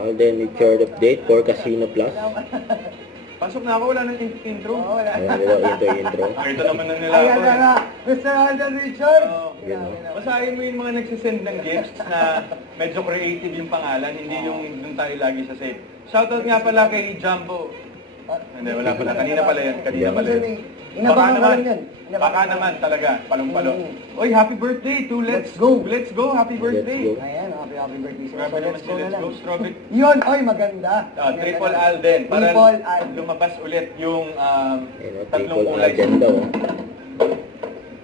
Alden with third update for Casino Plus. Pasok na ako, wala nang intro. Oo, wala. Intro. Nakita naman na nila Ayan ako. na nga, Mr. Alden Richard. Basahin mo yung mga nagsisend ng gifts na medyo creative yung pangalan, hindi yung dun tayo lagi sa safe. Shoutout nga pala kay Jumbo. Hindi, wala pala. Kanina pala yan. Kanina pala yan. Inabangan ka lang yan. Baka naman talaga, palong-palo. Oy, happy birthday to Let's Go. Let's Go, happy birthday. Let's Go. Ayan, happy birthday sir. Grabe naman si Let's Go, Strawberry. Yun, oy, maganda. Triple Alden. Para Triple Alden. lumabas ulit yung tatlong Triple kulay. Alden daw.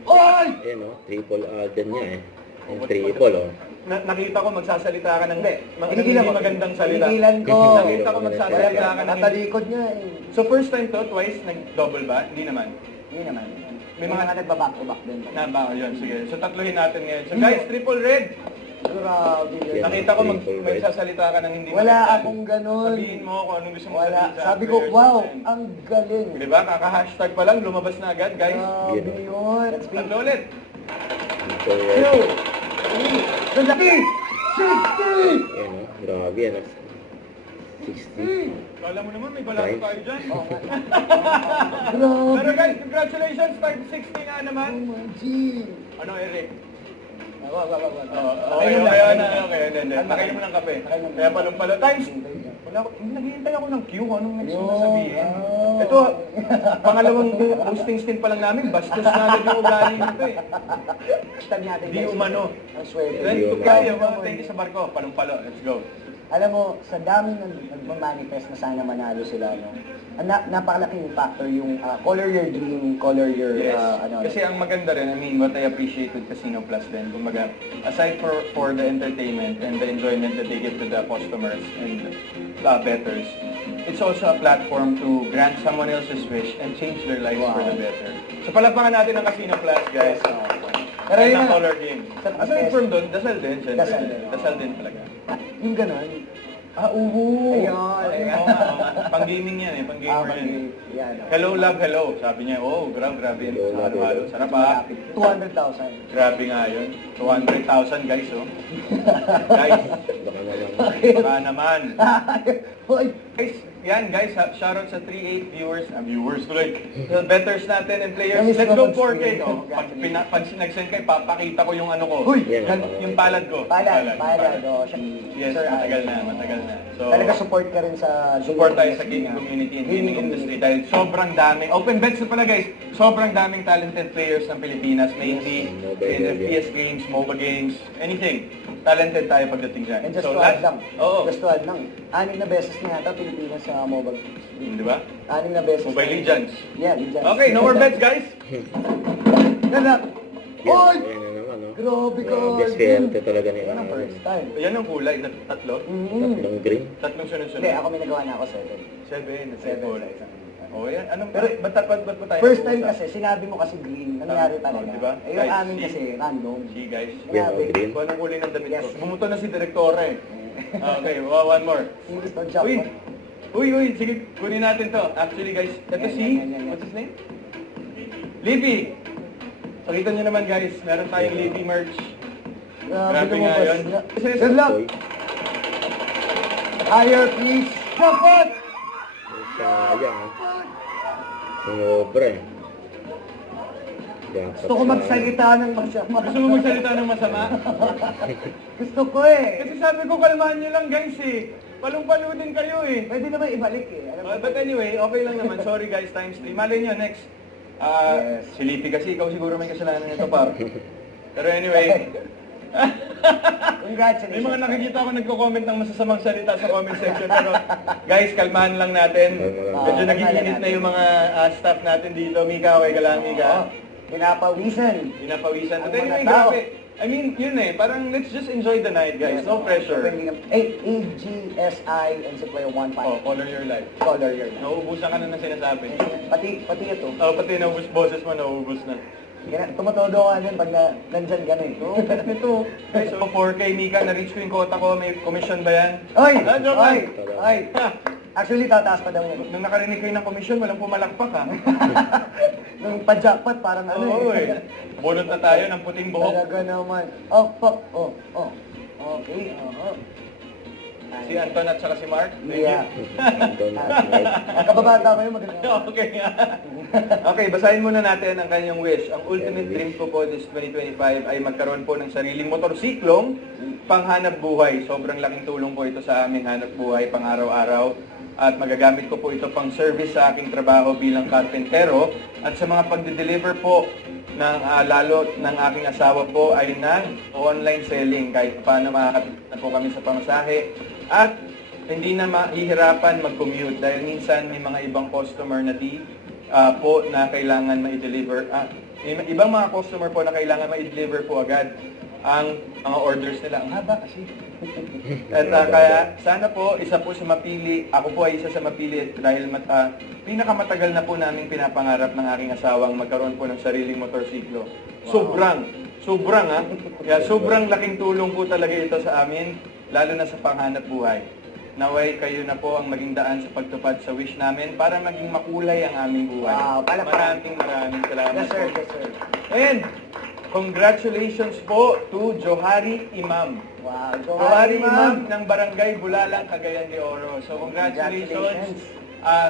Oy! Ayan o, triple Alden niya eh. Yung triple o. Nakita ko magsasalita ka ng Hindi hindi magandang salita. Tinigilan ko. Nakita ko magsasalita ka ng Natalikod niya eh. So first time to, twice, nag-double ba? Hindi naman. Hindi naman. May May mga- mga nagbaback to back din. Na ba? Yun, sige. So tatlohin natin ngayon. So guys, triple red. Grabe yun. Nakita ko magsasalita ka ng hindi Wala magandang. akong ganun. Sabihin mo kung anong gusto mo Wala. sabihin sa Sabi ko, players wow, natin. ang galing. Di ba? Kaka-hashtag pa lang, lumabas na agad, guys. Grabe yun. Let's be. Tatlo ulit. Triple red. 2, 3, sandali! 60! Ayan o, grabe yan. 60. Kala mo naman, may balato Right. tayo dyan. Grabe! Pero guys, congratulations, type 60 na Oh naman. my G! Ano, Eric? Wag. Okay, hindi. Nakain mo ng kape. Kaya palong-palo. Times, wala ko, naghihintay ako ng cue kung anong next mo sasabihin. Ito, pangalawang hosting stint pa lang namin, bastos na agad yung ugali nito eh. Hashtag natin Di guys. umano. Ang swerte. Then, kaya, mga thank you sa barko, palong-palo. Let's go. Alam mo, sa daming nagmamanifest na sana manalo sila, no? Napakalaking factor yung color your dream, color your, Yes. ano. Kasi ang maganda rin, I mean, what I appreciate with Casino Plus din, kumbaga, aside for the entertainment and the enjoyment that they give to the customers and betters, it's also a platform to grant someone else's wish and change their lives for the better. So palakpakan natin ang Casino Plus, guys. Pero Pero yun yung na- color game. Asa yung firm doon? Dasal din, syempre. Dasal din. Dasal din talaga. Yung ganon. Oo. Ayun. Oo nga. Pang-gaming yan eh, pang-gamer yan eh. Yan. Hello, love, hello. Sabi niya, oh, grabe yan. Hello, love, Halo-halo. hello. Sarap ah. 200,000. Grabe nga yun. 200,000 guys, oh. Guys, Baka naman. baka naman. Hoy, Guys, yan guys, shoutout sa 3-8 viewers, viewers ko like, the betters natin and players. Namiss Let's ko go 4K. mag-stream. Oh. Pag nag-send kayo, papakita ko yung ano ko. Huy! Yan, Yung palad ko. palad. Oh, Yes, Sir matagal Al. na, matagal na. So, Talaga support ka rin sa support tayo sa gaming community and gaming industry dahil sobrang daming, open bets na pala guys, sobrang daming talented players ng Pilipinas, mainly in FPS games, MOBA games, anything. Talented tayo pagdating dyan. And just So, to add lang, Oo. just to add lang, 6 na beses na yata Pilipinas sa mobile. Di ba? 6 na beses. Mobile Legends. Yeah, Legends. Okay, no more bets guys. Ganda. Yan, Oy! yan na naman o. Grabe ka. Grabe, swerte talaga ni Yan ang first time. Yan ang kulay, tatlo. Tatlong green. Tatlong Hindi, sunod-sunod. ako may nagawa na ako 7. 7, 7 7. sa isang. Oh, yan. Anong, Pero, ba't ba tayo? First time nag-uusap? kasi, sinabi mo kasi green, nangyari talaga. Diba? Eh, yung Guys, amin see? kasi, random. See guys. Yan o, green. Kung anong kulay ng damit ko. Yes. Bumuto na si Direktora eh. Okay, one more. English to jump. Uy, sige, kunin natin to. Actually guys, ito si, Yan. what's his name? Libby. Pakita nyo naman guys, meron tayong Libby merch. Grabe nga lumabas yun. na. Good luck! Oy, Higher, please! Dapat! sayang o. Sumobra eh. Dapat Gusto ko magsalita ng masama. Gusto mo magsalita ng masama? Gusto ko eh. Kasi sabi ko, kalmahan nyo lang guys eh. Palong-palo din kayo eh. Pwede naman ibalik eh. Alam mo, But anyway, okay lang naman. Sorry guys, times 3. Malay nyo, next. Yes. Si Lippy kasi, ikaw siguro may kasalanan nito pa. Pero anyway, Congratulations. may mga nakikita ako nagko-comment ng masasamang salita sa comment section. Pero guys, kalmahan lang natin. Medyo nag-iinit na yung mga staff natin dito. Mika, okay ka lang, Mika? Pinapawisan. Pinapawisan. At Ang mga anyway, tao. grabe. I mean, yun eh. Parang let's just enjoy the night, guys. No pressure. AGSI and si Player 1.5. Oh, color your life. Color year na. Nauubusan ka na ng sinasabi. Pati ito. Oh, pati naubos boses mo, nauubos na. Tumutodo ka din pag nandyan ka na eh. Oo, ito. Guys, so 4K, Mika, na-reach ko yung quota ko. May commission ba yan? Oy! Ah, joke Oy! lang. Oy! Ha! Actually, tataas pa daw niya. Nung nakarinig kayo ng commission, walang pumalakpak ha. Nung pa-jackpot, parang ano Oo eh. Bunot na tayo ng puting buhok. Talaga naman. Oh, fuck. Oh. Okay. Si Anton at saka si Mark? Yeah. Don't ask me. Kababata ko yung maganda. Okay. Okay, basahin muna natin ang kanyang wish. Ang ultimate dream ko po this 2025 ay magkaroon po ng sariling motorsiklong panghanap buhay. Sobrang laking tulong po ito sa aming hanap buhay pang araw-araw. At magagamit ko po ito pang service sa aking trabaho bilang karpentero. At sa mga pagde-deliver po ng lalo ng aking asawa po ay ng online selling. Kahit paano makakatipid na po kami sa pamasahe. At hindi na mahihirapan mag-commute dahil minsan may mga ibang customer na po na kailangan ma-deliver. Ibang mga customer po na kailangan ma-deliver po agad ang mga orders nila. Ang haba kasi. At kaya sana po isa po sa mapili. Ako po ay isa sa mapili dahil pinakamatagal na po namin pinapangarap ng aking asawang magkaroon po ng sariling motorsiklo. Sobrang laking tulong po talaga ito sa amin, lalo na sa panghanap buhay. Naway kayo na po ang maging daan sa pagtupad sa wish namin para maging makulay ang aming buhay. Wow, palakpakan. Maraming salamat Yes, sir. po. Yes, sir. And congratulations po to Johari Imam. Wow. Johari Imam ng Barangay Bulalang, Cagayan de Oro. So congratulations.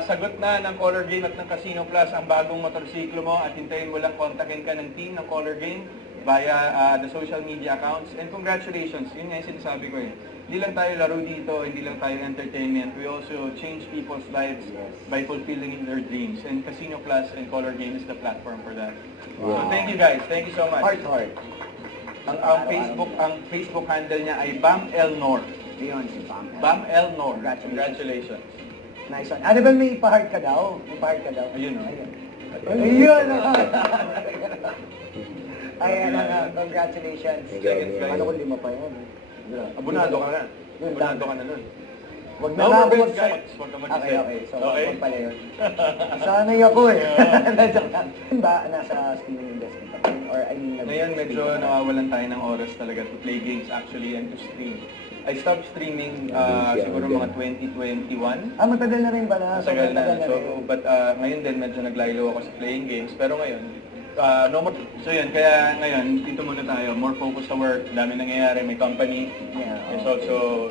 Sagot na ng Color Game at ng Casino Plus ang bagong motorsiklo mo at hintayin mo lang kontakin ka ng team ng Color Game via the social media accounts. And congratulations. Yun nga yung sinasabi ko eh. Hindi lang tayo laro dito, hindi lang tayo entertainment. We also change people's lives by fulfilling their dreams. And Casino Plus and Color Game is the platform for that. So thank you guys. Thank you so much. Heart. Ang Facebook handle niya ay Bam El Nor. Yun, si Pam. Bam El Nor. Congratulations. Congratulations. Nice one. Ano ba may ipa-heart ka daw? May pa-heart ka daw? Ayun, oh. Ayun! Ayan na, congratulations. Congratulations. Ano kung lima pa yun? Abunado ka na. Yun, Abunado ka na nun. Wag na No nga more ako bets, magsa- guys. Huwag ka Okay, mag-isip. okay. So, Okay? wag pala yun. Sanay ako eh. Joke lang. Yun ba, nasa streaming industry ka? Or I mean, Ngayon medyo nawawalan tayo ng oras talaga to play games actually and to stream. I stopped streaming siguro mga 2021. Matagal na rin pala. Matagal na. Matagal So, rin. but ngayon din medyo naglaylo ako sa playing games. Pero ngayon, no more. So yun, kaya ngayon, dito muna tayo. More focus sa work. Dami nangyayari. May company. Yeah, Is also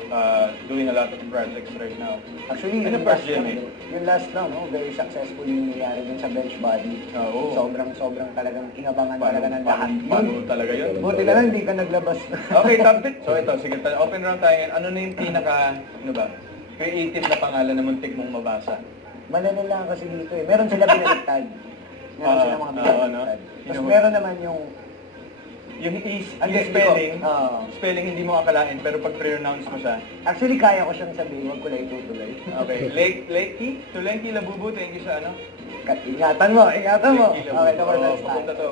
doing a lot of projects right now. Actually, Ano yung pa, last Jimmy? yung last lang, no? Very successful yung nangyari dun sa bench body. Oo. Sobrang talagang inabangan talaga ng lahat. Paano talaga yun? Buti na lang hindi ka naglabas. Okay, top it. So ito, sige, open round tayo ngayon. Ano na yung creative na pangalan na muntik mong mabasa? Malalan lang kasi dito eh. Meron sila binaliktad. Meron sila mga binaliktad. ano? Tapos meron naman yung Yung Ang yung spelling, Oo. spelling hindi mo akalain, pero pag pre-pronounce mo siya, actually kaya ko siyang sabihin, huwag ko lang itutuloy. okay. Lakey? Tulenki Labubu, thank you sa ano? Ingatan mo. Lakey Labubu. Okay, number Oo, next papunta to.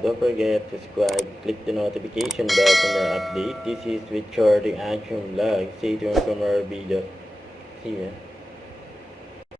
Don't forget to subscribe, click the notification bell for more update. This is with Charting Action Vlog. Stay tuned for more videos. See ya.